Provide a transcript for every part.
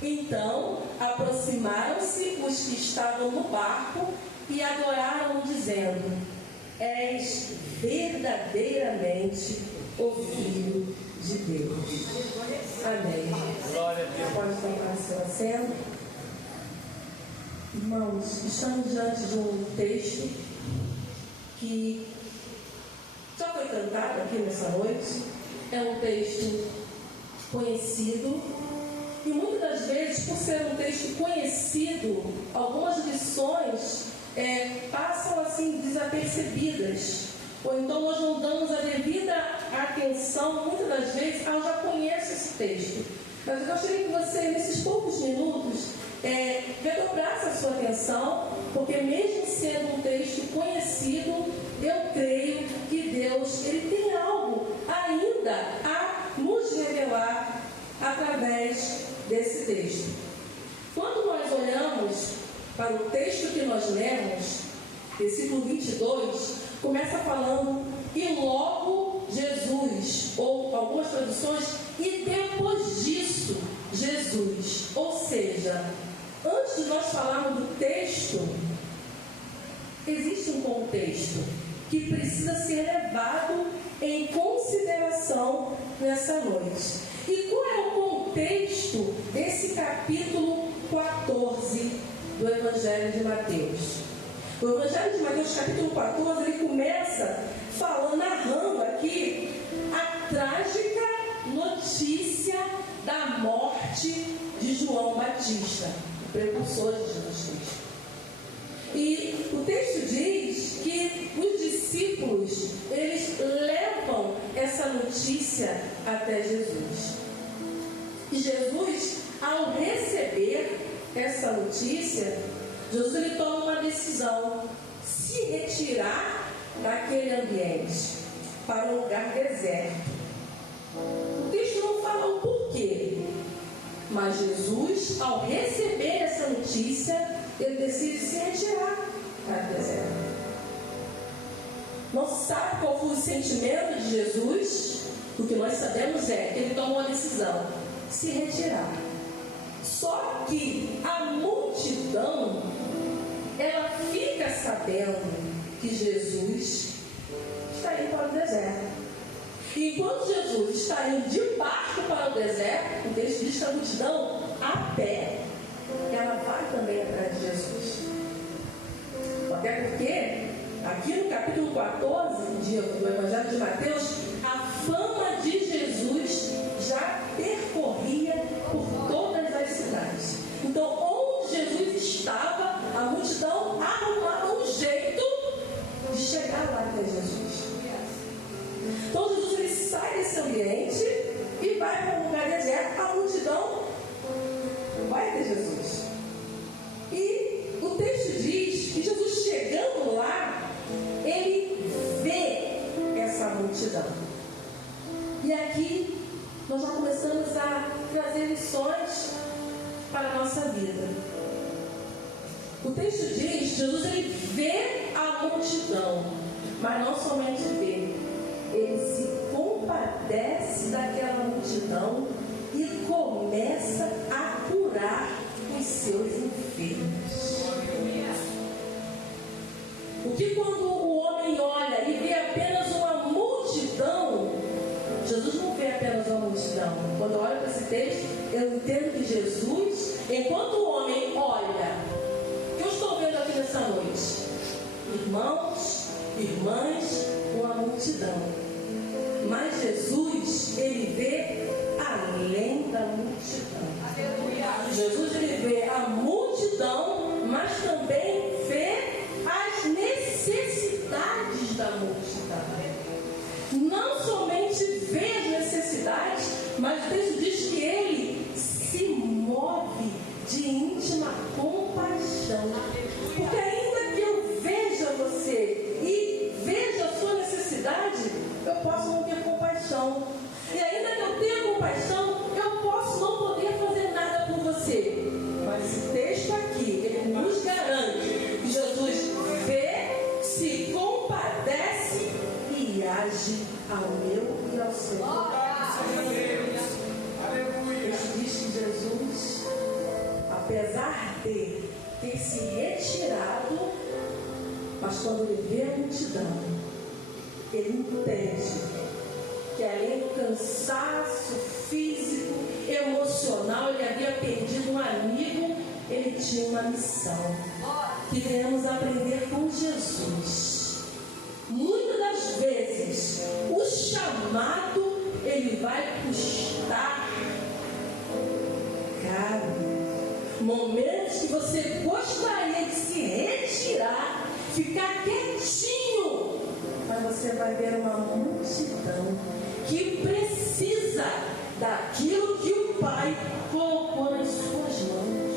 Então aproximaram-se os que estavam no barco e adoraram, dizendo: És verdadeiramente o Filho de Deus. Amém. Glória a Deus. Pode tomar seu assento. Irmãos, estamos diante de um texto que já foi cantado aqui nessa noite. É um texto conhecido e muitas das vezes, por ser um texto conhecido, algumas lições passam assim desapercebidas, ou então nós não damos a devida atenção. Muitas das vezes eu já conheço esse texto, mas eu gostaria que você, nesses poucos minutos, redobrasse a sua atenção, porque mesmo sendo um texto conhecido, eu creio que Deus ele tem algo ainda a nos revelar através desse texto. Quando nós olhamos para o texto que nós lemos, versículo 22, começa falando: e logo Jesus, ou algumas traduções, e depois disso Jesus. Ou seja, antes de nós falarmos do texto, existe um contexto que precisa ser levado em consideração nessa noite. E qual é o contexto desse capítulo 14 do Evangelho de Mateus? O Evangelho de Mateus, capítulo 14, ele começa narrando aqui a trágica notícia da morte de João Batista, o precursor de Jesus Cristo. E o texto diz que os discípulos, eles levam essa notícia até Jesus. E Jesus, ao receber essa notícia, Jesus ele toma uma decisão: se retirar daquele ambiente para um lugar deserto. O texto não fala o porquê, mas Jesus, ao receber essa notícia, ele decide se retirar para o deserto. Não se sabe qual foi o sentimento de Jesus. O que nós sabemos é que ele tomou uma decisão: se retirar. Só que a multidão, ela fica sabendo que Jesus está indo para o deserto. E enquanto Jesus está indo de barco para o deserto, o texto diz que a multidão, a pé, ela vai também atrás de Jesus. Até porque, aqui no capítulo 14 do Evangelho de Mateus, a fama de Jesus já percorria por todas as cidades. Então, onde Jesus estava, a multidão arrumava um jeito de chegar lá até Jesus. Então, Jesus ele sai desse ambiente e vai para um lugar deserto. A multidão vai até Jesus. E o texto diz que Jesus, chegando lá, ele vê essa multidão. E aqui nós já começamos a trazer lições para a nossa vida. O texto diz: Jesus ele vê a multidão, mas não somente vê, ele se compadece daquela multidão e começa a curar os seus enfermos. Porque quando o homem olha e vê apenas uma multidão, Jesus não vê apenas uma multidão. Quando eu olho para esse texto, eu entendo que Jesus, enquanto o homem olha, o que eu estou vendo aqui nessa noite? Irmãos, irmãs, uma multidão. Mas Jesus, ele vê além da multidão. Jesus, ele vê a multidão, mas também vê as necessidades da multidão. Não somente vê as necessidades, mas o texto diz que ele se move de íntima compaixão. Porque ainda que eu veja você e veja a sua necessidade, eu posso não ter compaixão. E ainda que eu tenha compaixão, eu posso não poder fazer nada por você. Mas esse texto aqui, ele nos garante que Jesus vê, se compadece e age ao meu e ao seu. Ele diz que Jesus apesar de ter se retirado, mas quando ele vê a multidão, ele entende que além do cansaço físico, emocional, ele havia perdido um amigo, ele tinha uma missão que devemos aprender com Jesus. Muitas das vezes, o chamado, ele vai custar caro. Momentos que você gostaria de se retirar, ficar quietinho, mas você vai ver uma multidão que precisa daquilo que o Pai colocou nas suas mãos.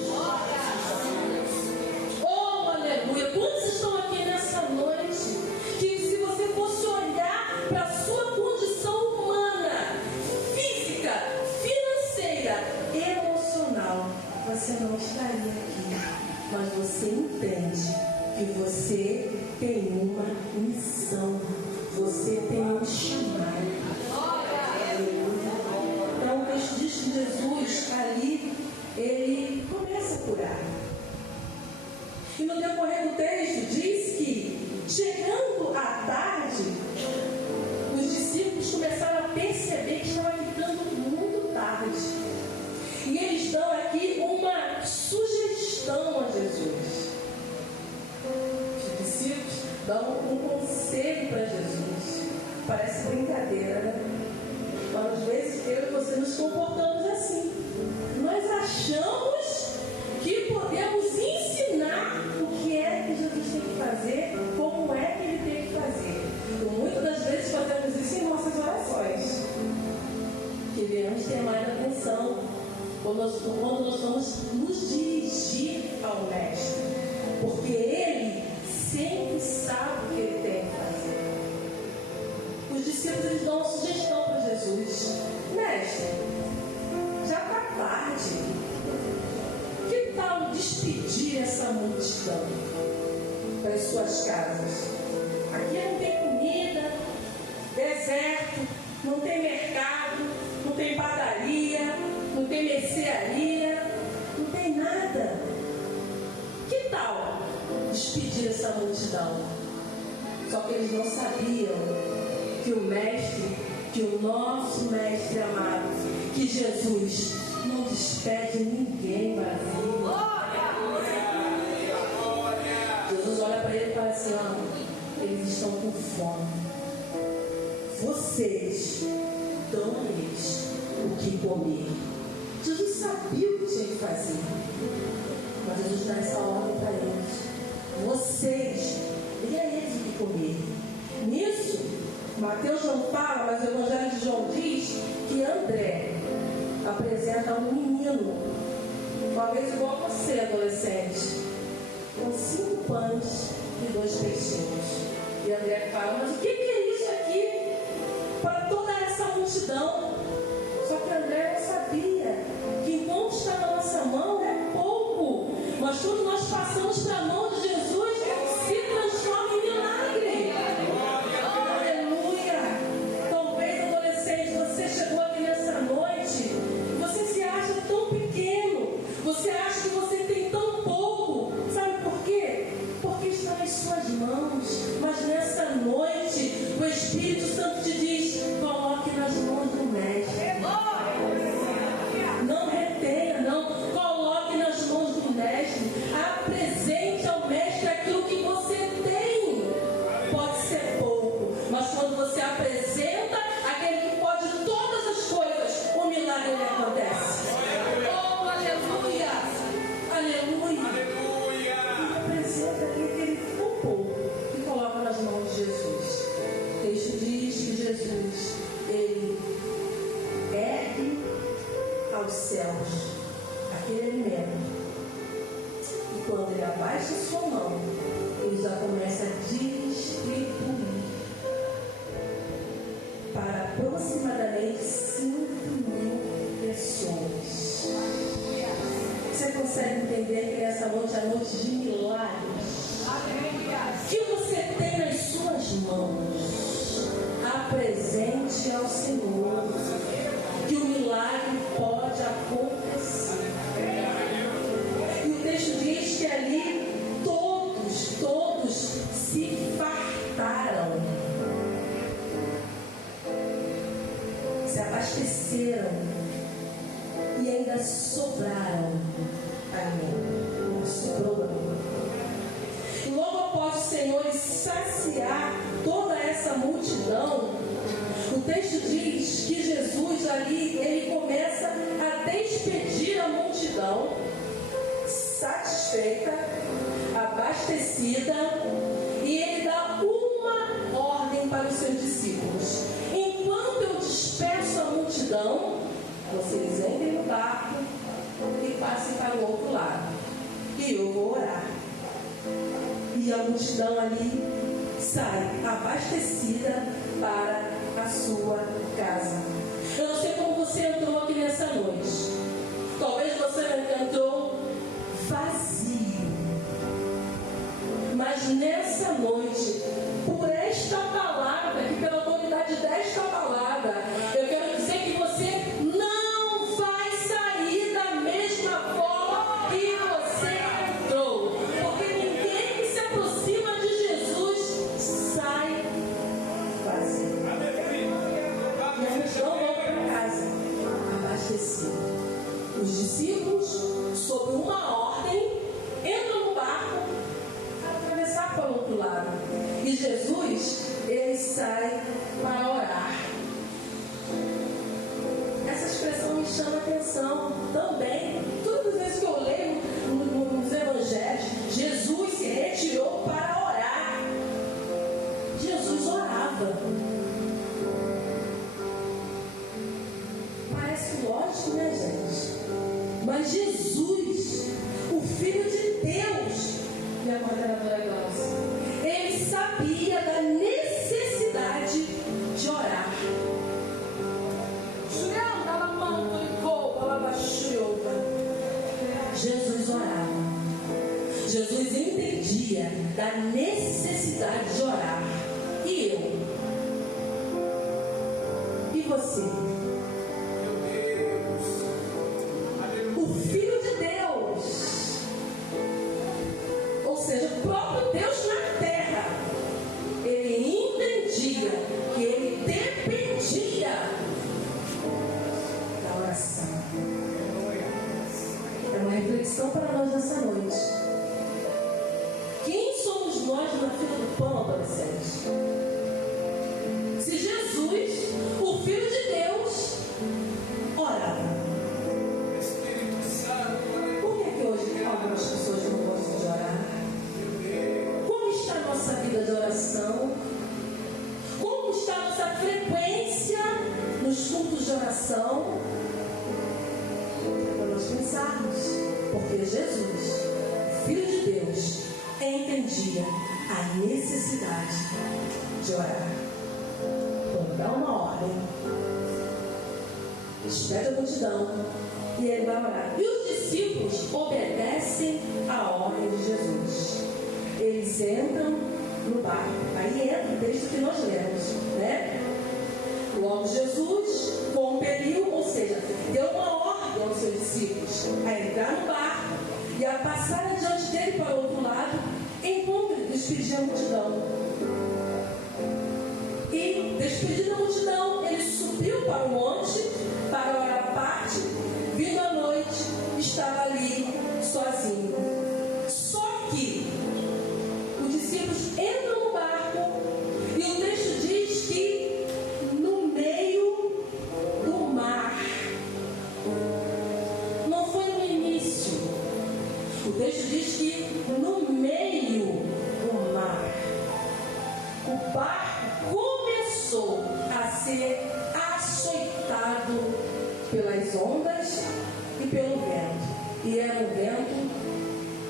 Oh, aleluia! Quantos estão aqui nessa noite que, se você fosse olhar para a sua condição humana, física, financeira, emocional, você não estaria aqui, mas você entende que você tem uma missão, você tem um chamado. Então o texto diz que Jesus ali, ele começa a curar. E no decorrer do texto diz que, chegando à tarde, os discípulos começaram a perceber que estava ficando muito tarde. E eles dão aqui uma sugestão a Jesus. Os discípulos dão um conselho para Jesus. Parece brincadeira, né? Mas às vezes eu e você nos comportamos assim. Nós achamos que podemos ensinar o que é que Jesus tem que fazer, como é que ele tem que fazer. E muitas das vezes fazemos isso em nossas orações. Que devemos ter mais atenção quando nós vamos nos dirigir ao Mestre. Porque ele sempre sabe o que ele tem que fazer. Os discípulos, eles dão uma sugestão para Jesus. Mestre, já está tarde. Que tal despedir essa multidão para as suas casas? Aqui não tem comida, deserto, não tem mercado, não tem padaria, não tem mercearia, não tem nada. Que tal despedir essa multidão? Só que eles não sabiam que o Mestre, que o nosso Mestre amado, que Jesus não despede ninguém vazio. Jesus olha para ele e fala assim: ó, eles estão com fome. Vocês dão a eles o que comer. Jesus sabia o que tinha que fazer, mas Jesus dá essa ordem para eles: vocês, dê a eles o que comer. Nisso, Mateus não fala, mas o Evangelho de João diz que André apresenta um menino, talvez igual a você, adolescente, com 5 pães e 2 peixinhos. E André fala: mas o que é isso aqui para toda essa multidão? Só que André não sabia que enquanto está na nossa mão é pouco, mas quando nós passamos para a mão de Jesus, se transforma em milagre. Aleluia! Talvez, adolescente, você chegou aqui nessa noite, você se acha tão pequeno, você acha que você tem tão pouco. Sabe por quê? Porque está nas suas mãos. Mas nessa noite, o Espírito Santo te diz: coloque nas mãos do Mestre. Não retenha, não. Coloque nas mãos do Mestre. Apresente ao Mestre aquilo que você tem. Pode ser pouco, mas quando você apresenta aquele que pode todas as coisas, o milagre ele acontece. Oh, aleluia! Aleluia! E apresenta aquele que ele ficou pouco e coloca nas mãos de Jesus. O texto diz que Jesus, ele ergue aos céus aquele alimento. E quando ele abaixa sua mão, ele já começa a distribuir para aproximadamente 5.000 pessoas. Você consegue entender que essa noite é a noite de milagres? O que você tem nas suas mãos? Apresente ao Senhor, que o milagre pode acontecer. E o Senhor e saciar toda essa multidão, o texto diz que Jesus ali, ele começa a despedir a multidão, satisfeita, abastecida, e ele dá uma ordem para os seus discípulos: enquanto eu disperso a multidão, vocês entrem no barco e passem para o outro lado, e eu vou orar. E a multidão ali sai abastecida para a sua casa. Eu não sei como você entrou aqui nessa noite. Talvez você entrou vazio. Mas nessa noite, por esta palavra, que pela autoridade desta palavra, eu quero dizer que você não vai sair da mesma forma que você entrou. Porque ninguém que se aproxima de Jesus sai vazio. Não vão para casa abastecido. Os discípulos, sob uma ordem, entram no barco para atravessar para o outro lado. E Jesus, ele sai para orar. Essa expressão me chama a atenção também. Todas as vezes que eu leio nos evangelhos, Jesus se retirou para orar. Jesus orava. Parece lógico, né, gente? Mas Jesus, o Filho de Deus, minha coordenadora Glaucia, ele sabia da necessidade de orar. Jesus orava. Jesus entendia da necessidade de orar. E eu? E você? O Filho de Deus, ou seja, o próprio Deus na terra, ele entendia que ele dependia da oração. É uma reflexão para nós nessa noite. Quem somos nós na fila do pão, adolescente? Se Jesus, o Filho de Deus, orava, por que hoje algumas pessoas não gostam de orar? Como está a nossa vida de oração? Como está a nossa frequência nos cultos de oração? É para nós pensarmos, porque Jesus, Filho de Deus, entendia a necessidade de orar. Então, dá uma ordem, despede a multidão e ele vai orar. E os discípulos obedecem à ordem de Jesus. Eles entram no barco. Aí entra o texto que nós lemos, né? Logo Jesus compeliu, ou seja, deu uma ordem aos seus discípulos a entrar no barco e a passar adiante dele para o outro lado, enquanto ele despedia a multidão. E, despedindo a multidão, ele subiu para o monte para orar à parte. Vindo à noite, estava ali sozinho. Só que os discípulos entram no barco e o texto diz que no meio do mar, não foi no início, o texto diz que no meio do mar, o barco começou a ser açoitado pelas ondas e pelo vento. E era um vento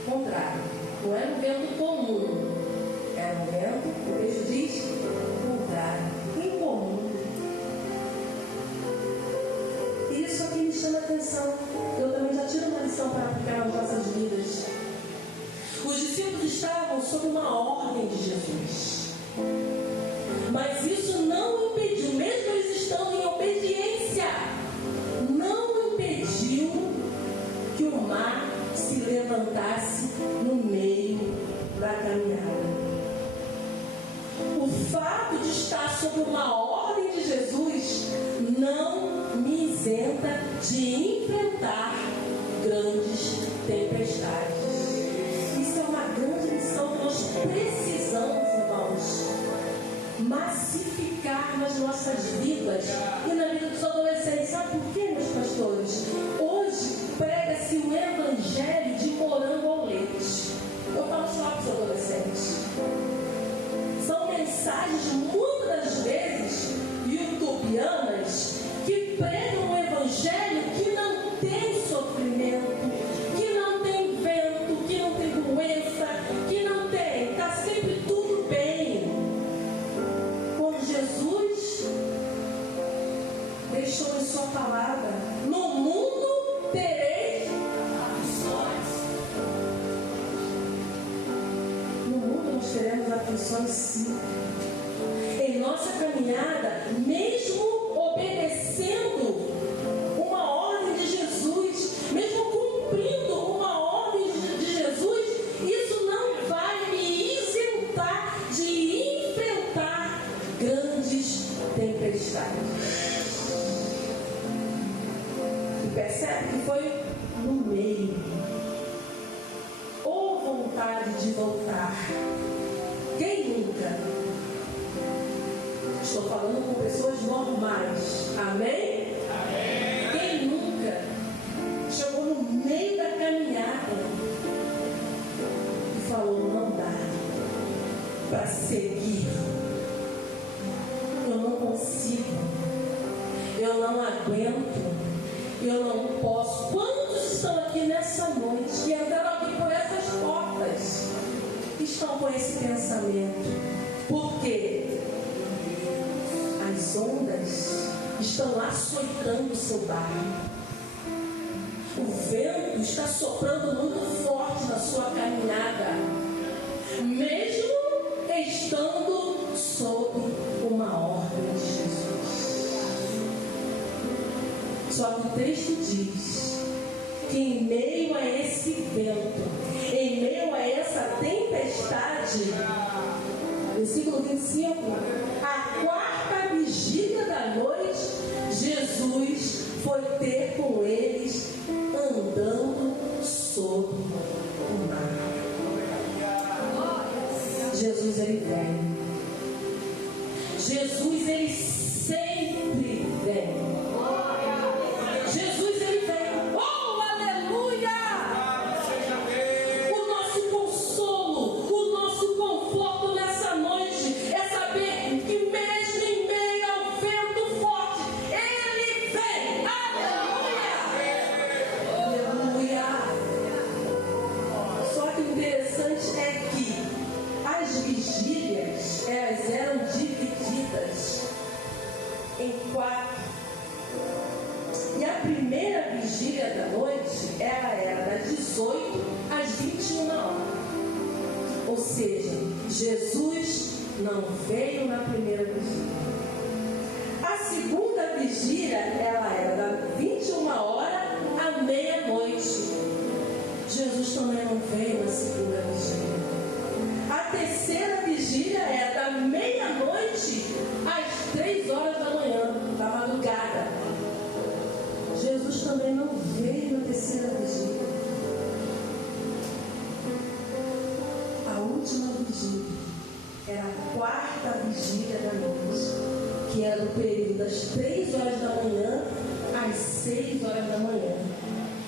contrário, não era um vento comum, era um vento, o texto diz, contrário, incomum. E isso aqui me chama a atenção. Eu também já tiro uma lição para aplicar nas nossas vidas. Os discípulos estavam sob uma ordem de Jesus, mas isso não impediu, mesmo eles estando em obediência, não impediu que o mar se levantasse no meio da caminhada. O fato de estar sob uma ordem de Jesus não me isenta de enfrentar grandes tempestades. Isso é uma grande lição que nós precisamos massificar nas nossas vidas e na vida dos adolescentes. Sabe por quê, meus pastores? Hoje prega-se o evangelho de morango ao leite. Eu falo só para os adolescentes. São mensagens, muitas das vezes, youtubianas, que pregam um evangelho que não tem sofrimento, que não tem vento, que não tem doença, que não tem, está sempre tudo bem. Quando Jesus deixou em sua palavra, no mundo tereis aflições. No mundo nós teremos aflições, sim. Em nossa caminhada, mesmo obedecendo uma ordem de Jesus, mesmo cumprindo uma ordem de Jesus, isso não vai me isentar de enfrentar grandes tempestades. E percebe que foi no meio. Ou vontade de voltar. Quem nunca? Estou falando com pessoas normais. Amém? Amém? Quem nunca chegou no meio da caminhada e falou: não dá para seguir. Eu não consigo. Eu não aguento. Eu não posso. Quantos estão aqui nessa noite que entraram aqui por essas portas? Estão com esse pensamento. Por quê? As ondas estão açoitando o seu barco. O vento está soprando muito forte na sua caminhada, mesmo estando sob uma ordem de Jesus. Só que o texto diz que em meio a esse vento, em meio a essa tempestade, versículo 25, a quarta vigília da noite, Jesus foi ter com eles andando sobre o mar. Jesus, ele vem. Jesus, ele sempre vem. Jesus, ele vem. Oh, aleluia! O nosso consolo, o nosso conforto nessa noite é saber que mesmo em meio ao vento forte, ele vem. Aleluia! Aleluia! Só que o interessante é que as vigílias, elas eram divididas em 4. E a primeira vigília da noite, ela era das 18 às 21 horas. Ou seja, Jesus não veio na primeira vigília. A segunda vigília, ela era da 21 horas à meia-noite. Jesus também não veio na segunda vigília. A terceira vigília é da meia-noite às 3 horas da manhã, da madrugada. Jesus também não veio na terceira vigília. A última vigília era a quarta vigília da noite, que era o período das 3 horas da manhã às 6 horas da manhã.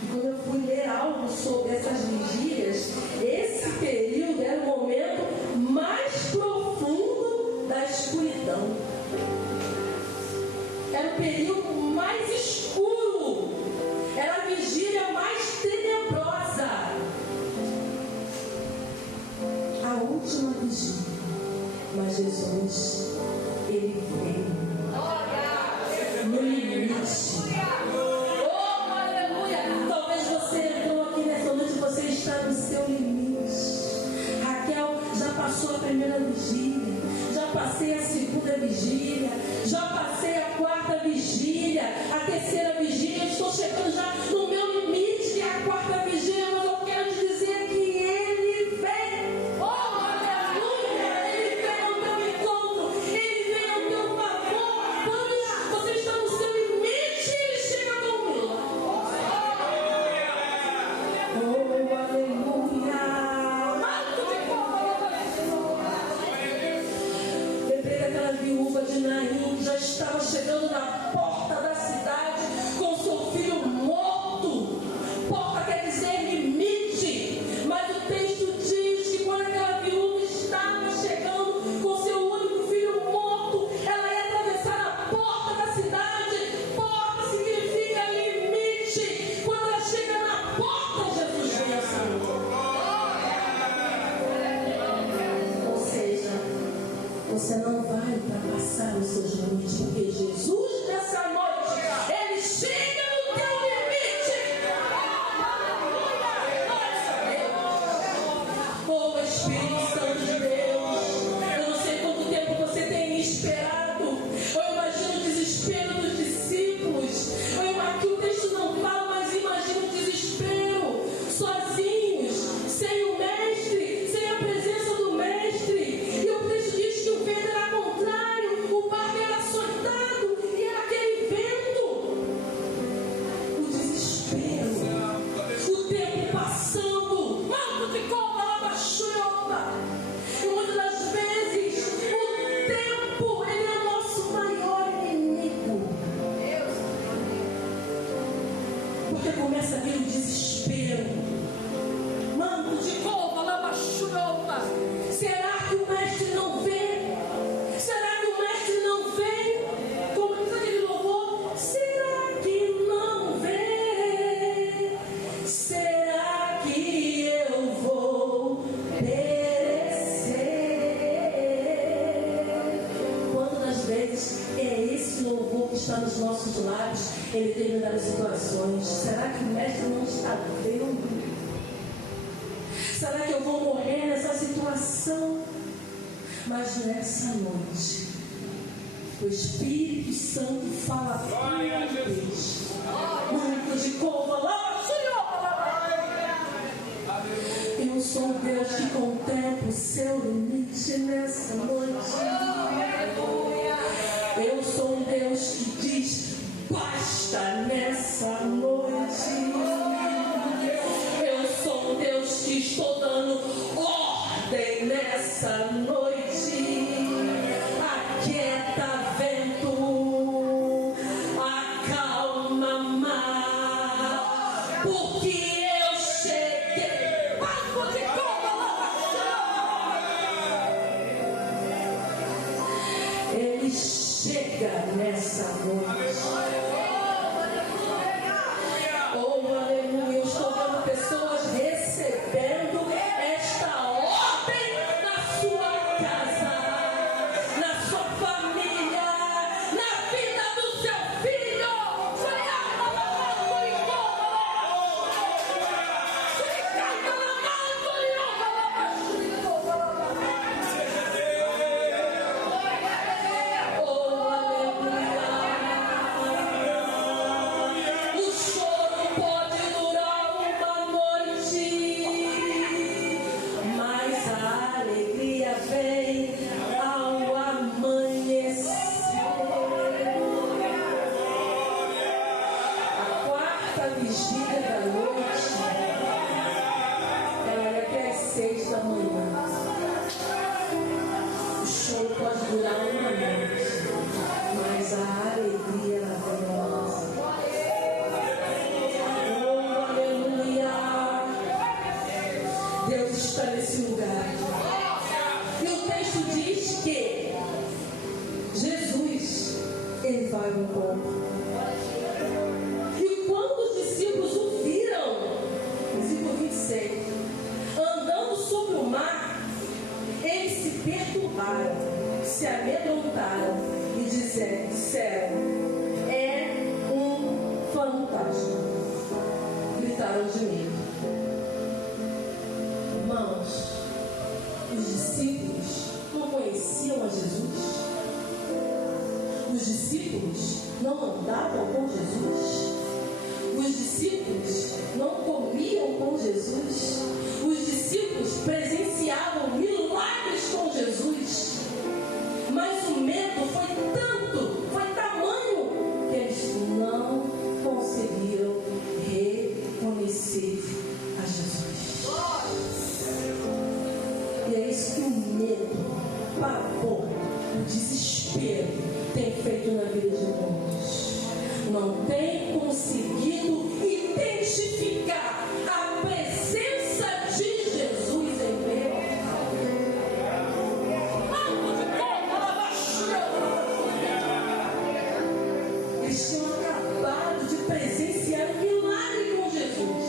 E quando eu fui ler algo sobre essas vigílias, esse período era o momento mais profundo da escuridão. Era o período mais escuro. Era a vigília mais tenebrosa. A última vigília. Mas Jesus, ele veio no limite. Oh, aleluia! Talvez você entrou aqui nessa noite e você está no seu limite. Raquel já passou a primeira vigília. Já passei a segunda vigília. Já passei a quarta vigília. A terceira vigília. Estou chegando já no meu limite, que é a quarta vigília. Mas eu quero te dizer que ele vem. Oh, aleluia! Ele vem ao teu encontro. Ele vem ao teu favor. Quando você está no seu limite, ele chega comigo. Oh, aleluia! Lembrei daquela viúva de Naim já estava chegando na porta da cidade com seu filho morto. Porta quer dizer limite, mas o texto diz que quando aquela viúva estava chegando com seu único filho morto, ela ia atravessar a porta da cidade. Porta significa limite. Quando ela chega na porta, Jesus vem ao Senhor. Ou seja, você não vai ultrapassar os seus limites, porque Jesus nessa noite, Ele chega no teu limite. Oh, Espírito Santo de Deus, eu não sei quanto tempo você tem esperado. Eu imagino o desespero dos discípulos. Aqui o texto não fala, mas imagino o desespero, sozinhos, sem o mestre, sem a presença do mestre. E o texto diz que o vento era contrário, o barco era açoitado e era aquele vento. O desespero, o tempo passando, manto de cova, lava chuva. E muitas das vezes o tempo, ele é o nosso maior inimigo. Porque começa a vir o desespero. Manto de cova, lava chuva. Será que o mestre não vem? Será que o mestre não vem? Como diz aquele louvor? Será que não vem? Será que eu vou perecer? Quantas vezes é esse louvor que está nos nossos lábios em determinadas situações? Será que o mestre não está vendo? Será que eu vou morrer nessa situação? Mas nessa noite, o Espírito Santo fala para Deus. Manto de cova, lava, eu sou o Deus que contempla o seu limite nessa noite. Eu sou um Deus que diz basta nessa noite. Eu sou um Deus que estou dando ordem nessa noite. Aquieta vento, acalma mar, porque eu cheguei. Papo de cova, lava. Ele chega nessa noite. Oh, aleluia. Eu estou vendo pessoas recebendo esta ordem na sua casa, na sua família, na vida do seu filho. Oh, aleluia. O choro pode durar uma noite, mas a alegria vem ao amanhecer. A quarta vigília da noite, ela é até às 6 da manhã. O choro pode durar uma noite, mas a alegria ela vem ao amanhecer. Oh, aleluia. Deus está nesse lugar. E o texto diz que Jesus, ele vai ao encontro. E quando os discípulos o viram, versículo 26, andando sobre o mar, eles se perturbaram, se amedrontaram e disseram: é um fantasma. Gritaram de medo. Irmãos, os discípulos não conheciam a Jesus? Os discípulos não andavam com Jesus? Os discípulos não comiam com Jesus? Os discípulos presenciavam milagres com Jesus? Mas o medo foi tanto, foi tamanho, que eles não conseguiram reconhecer a Jesus. E é isso que o medo, o pavor, o desespero feito na vida de muitos. Não tem conseguido identificar a presença de Jesus em meu. Eles tinham acabado de presenciar um milagre com Jesus,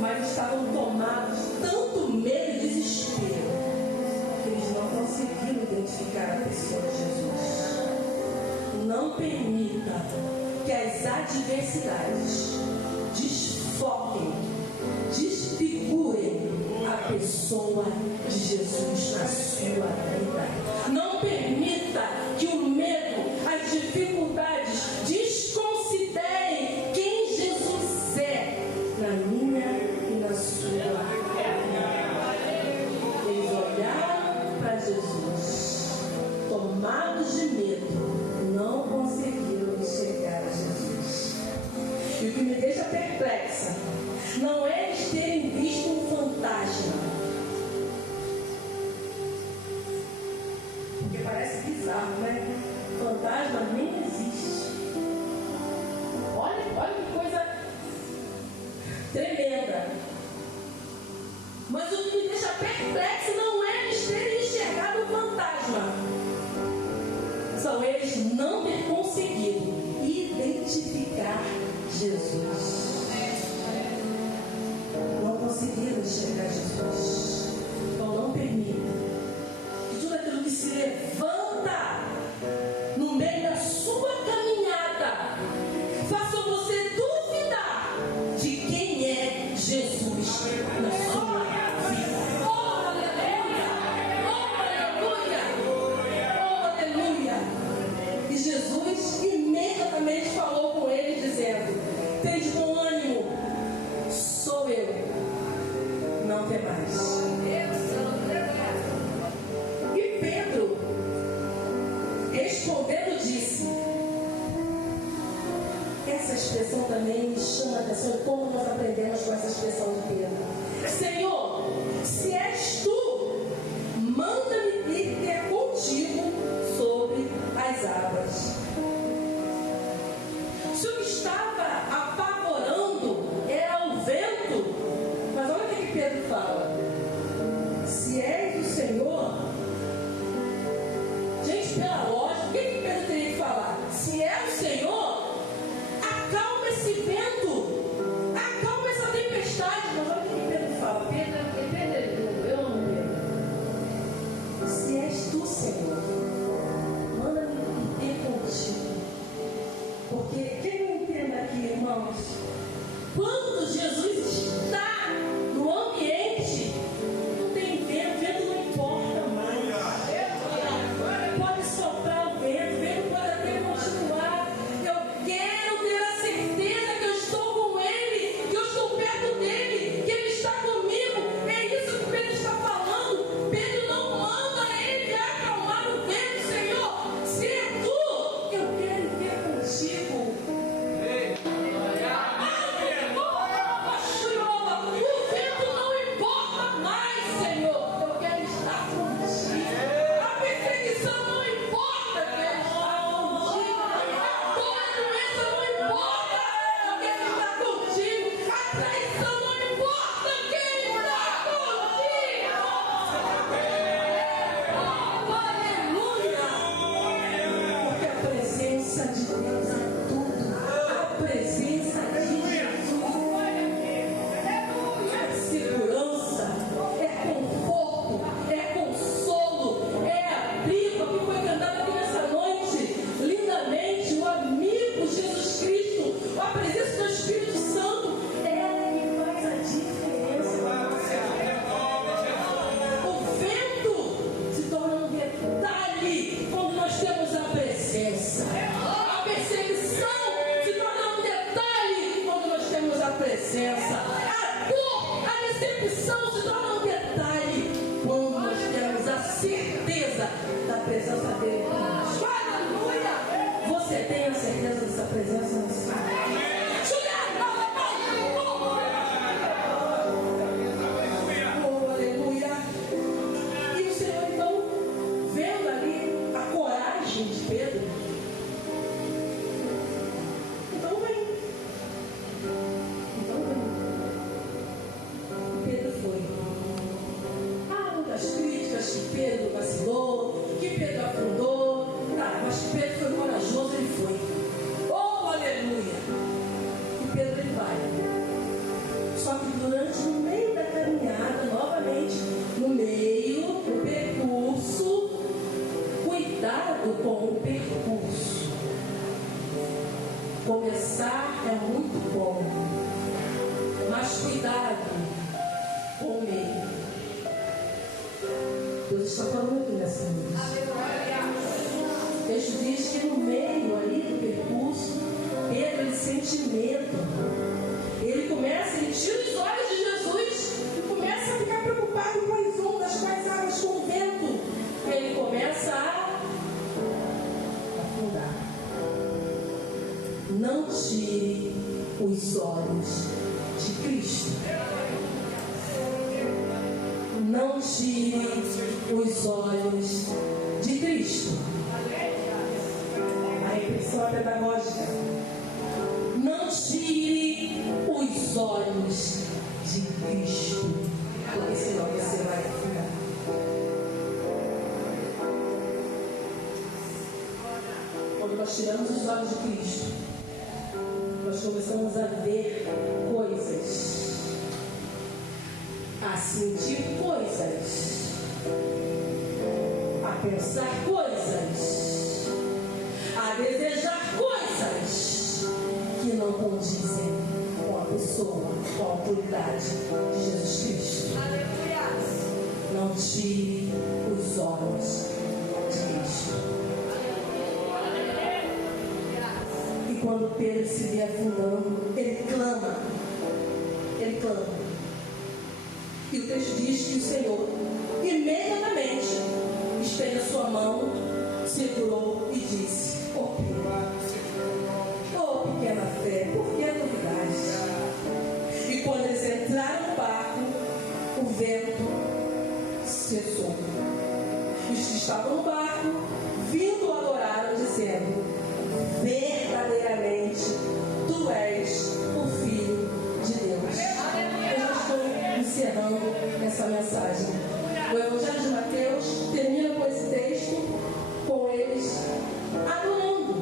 mas estavam tomados de tanto medo e desespero que eles não conseguiram identificar a pessoa de Jesus. Não permita que as adversidades desfoquem, desfigurem a pessoa de Jesus na sua vida. Não permita que o medo, as dificuldades desconsiderem quem Jesus é na minha e na sua vida. Eles olharam para Jesus, tomados de medo, não conseguiram enxergar Jesus. E o que me deixa perplexa não é eles terem visto um fantasma, porque parece bizarro, né? Fantasma nem existe. Olha que coisa tremenda. Mas o que me deixa perplexa não é eles terem enxergado um fantasma, são eles não ter conseguido identificar Jesus. Não conseguiram enxergar Jesus. Então não permita que tudo aquilo que se levanta no meio da sua caminhada faça você duvidar de quem é Jesus na sua vida. Oh, aleluia! Oh, aleluia! Oh, aleluia! E Jesus imediatamente falou com ele, dizendo: tens bom ânimo, sou eu, não temais. E Pedro, respondendo, disse: essa expressão também me chama a atenção, como nós aprendemos com essa expressão de Pedro. Senhor, se és tu, manda-me ir ter contigo sobre as águas. O Senhor estava apavorando, era o vento, mas olha o que Pedro fala: se és o Senhor. Gente, pela lógica, o que Pedro teria que falar? Se é o Senhor, acalma esse vento, acalma essa tempestade. Mas olha o que Pedro fala. Pedro, eu não Pedro. Se és tu, Senhor, manda-me ter contigo. Porque quem não entende aqui, irmãos, quando Jesus está no ambiente, Pedro vacilou, que Pedro afundou. Não, mas que Pedro foi corajoso, ele foi. Oh, aleluia! E Pedro ele vai. Só que no meio da caminhada, novamente, no meio do percurso, cuidado com o percurso. Começar é muito bom, mas cuidado com o meio. Deus está falando aqui nessa noite. O texto diz que no meio ali do percurso, Pedro ele sente medo. Ele tira os olhos de Jesus e começa a ficar preocupado com as ondas, com as águas, com o vento. Ele começa a afundar. Não tire os olhos de Cristo. Não tire os olhos de Cristo. A impressão é pedagógica. Não tire os olhos de Cristo, porque senão você vai ficar. Quando nós tiramos os olhos de Cristo, nós começamos a ver coisas, a sentir coisas, a pensar coisas, a desejar coisas que não condizem com a pessoa, com a autoridade de Jesus Cristo. Aleluia. Não tire os olhos de Cristo. E quando Pedro se vê afundando, ele clama. Ele clama. E o texto diz que o Senhor imediatamente estendeu a sua mão, segurou e disse: "Oh pequena fé, por que duvidaste?" E quando eles entraram no barco, o vento cessou. Os que estavam no barco, vindo adoraram, dizendo: "Verdadeiramente, tu és o Filho de Deus." Eu já estou encerrando essa mensagem. O Evangelho de Mateus termina com esse texto, com eles adorando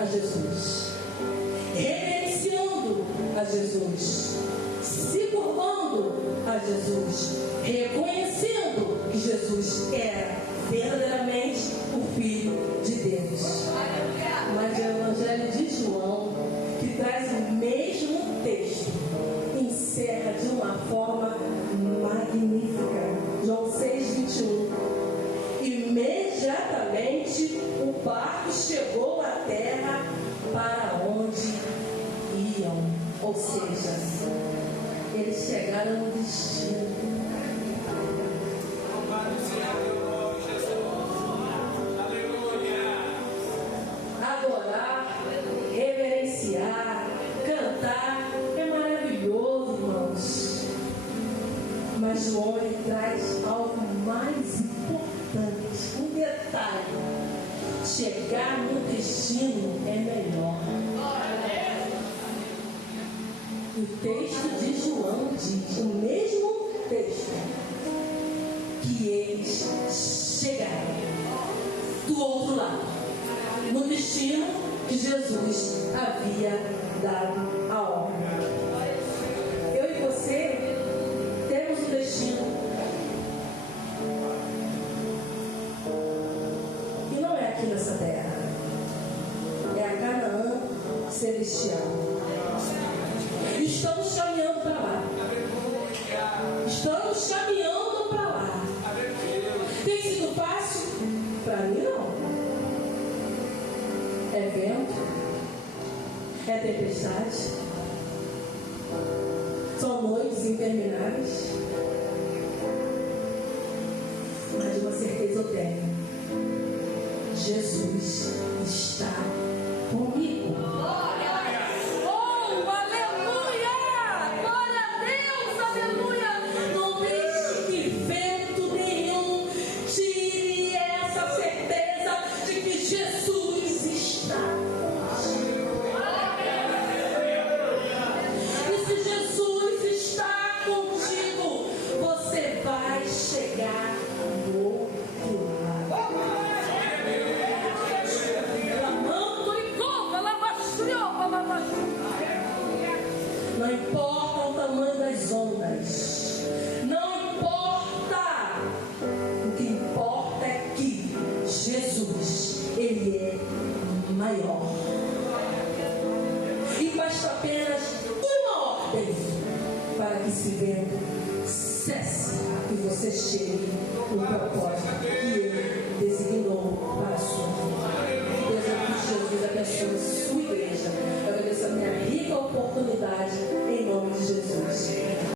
a Jesus, reverenciando a Jesus, se curvando a Jesus, reconhecendo que Jesus era verdadeiramente o Filho de Deus. Mas o Evangelho de João, que traz o mesmo texto, encerra de uma forma magnífica. João 6:21. Imediatamente o barco chegou à terra para onde iam. Ou seja, eles chegaram no destino. Adorar, reverenciar, cantar é maravilhoso, irmãos. Mas João ele traz algo mais importante, um detalhe: chegar no destino é melhor. O texto de João diz, o mesmo texto, que eles chegaram do outro lado, no destino que Jesus havia dado a ordem. Eu e você temos um destino, e não é aqui nessa terra, é a Canaã celestial. Estamos caminhando para lá. Estamos caminhando para lá. Tem sido fácil? Para mim não. É vento, é tempestade, são noites intermináveis, mas uma certeza eu tenho: Jesus está comigo. Chegar no apenas. Não importa. O que importa é que Jesus, Ele é maior. E basta apenas uma ordem para que esse vento cesse e você chegue no propósito